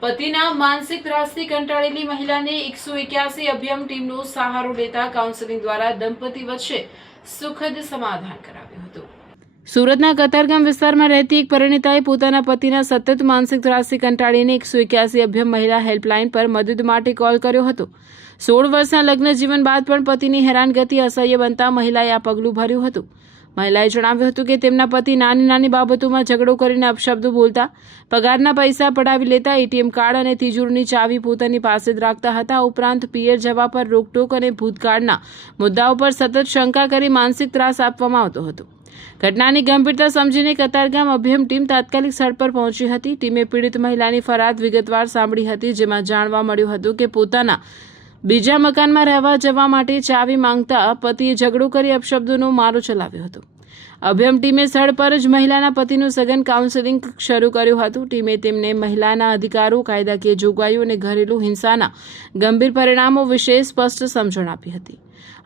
પતિના માનસિક ત્રાસથી કંટાળેલી મહિલાને 181 અભિયમ ટીમનો સહારો લેતા કાઉન્સેલિંગ દ્વારા દંપતી વચ્ચે સુખદ સમાધાન કરાવ્યું હતું। સુરતના કતારગામ વિસ્તારમાં રહેતી એક પરિણીતાએ પોતાના પતિના સતત માનસિક ત્રાસથી કંટાળીને 181 અભિયમ મહિલા હેલ્પલાઇન પર મદદ માટે કોલ કર્યો હતો। 16 વર્ષના લગ્ન જીવન બાદ પણ પતિની હેરાનગતિ અસહ્ય બનતા મહિલાએ આ પગલું ભર્યું હતું। મહિલાએ જણાવ્યું હતું કે તેમના પતિ નાની નાની બાબતોમાં ઝઘડો કરીને અપશબ્દો બોલતા, પગારના પૈસા પડાવી લેતા, એટીએમ કાર્ડ અને તિજોરીની ચાવી પોતાની પાસે જ રાખતા હતા। ઉપરાંત પિયર જવા પર રોકટોક અને ભૂતકાળના મુદ્દાઓ પર સતત શંકા કરી માનસિક ત્રાસ આપવામાં આવતો હતો। ઘટનાની ગંભીરતા સમજીને કતારગામ અભિયમ ટીમ તાત્કાલિક સ્થળ પર પહોંચી હતી। ટીમે પીડિત મહિલાની ફરિયાદ વિગતવાર સાંભળી હતી, જેમાં જાણવા મળ્યું હતું કે પોતાના બીજા મકાનમાં રહેવા જવા માટે ચાવી માંગતા પતિએ ઝઘડો કરી અપશબ્દોનો મારો ચલાવ્યો હતો। અભિયમ ટીમે સ્થળ પર જ મહિલાના પતિનું સઘન કાઉન્સેલિંગ શરૂ કર્યું હતું। ટીમે તેમને મહિલાના અધિકારો, કાયદાકીય જોગવાઈઓ અને ઘરેલુ હિંસાના ગંભીર પરિણામો વિશે સ્પષ્ટ સમજણ આપી હતી।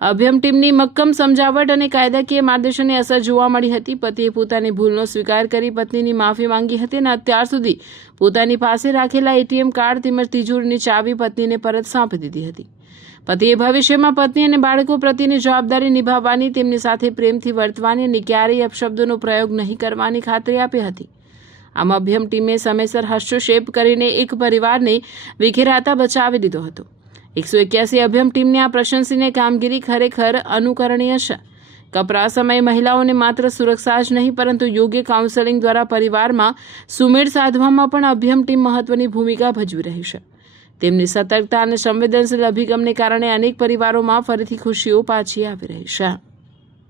અભિયમ ટીમની મક્કમ સમજાવટ અને કાયદાકીય માર્ગદર્શનની અસર જોવા મળી હતી। પતિએ પોતાની ભૂલનો સ્વીકાર કરી પત્નીની માફી માંગી હતી અને અત્યાર સુધી પોતાની પાસે રાખેલા એટીએમ કાર્ડ તેમજ તિજોરીની ચાવી પત્નીને પરત સોંપી દીધી હતી। પતિએ ભવિષ્યમાં પત્ની અને બાળકો પ્રત્યેની જવાબદારી નિભાવવાની, તેમની સાથે પ્રેમથી વર્તવાની અને ક્યારેય અપશબ્દોનો પ્રયોગ નહીં કરવાની ખાતરી આપી હતી। આમ અભિયમ ટીમે સમયસર હસ્તક્ષેપ કરીને એક પરિવારને વિખેરાતા બચાવી દીધો હતો। 181 અભિયમ ટીમની આ પ્રશંસનીય કામગીરી ખરેખર અનુકરણીય છે। કપરા સમયે મહિલાઓને માત્ર સુરક્ષા જ નહીં પરંતુ યોગ્ય કાઉન્સેલિંગ દ્વારા પરિવારમાં સુમેળ સાધવામાં પણ અભિયમ ટીમ મહત્વની ભૂમિકા ભજવી રહી છે। તેમની સતર્કતા અને સંવેદનશીલ અભિગમને કારણે અનેક પરિવારોમાં ફરીથી ખુશીઓ પાછી આવી રહી છે।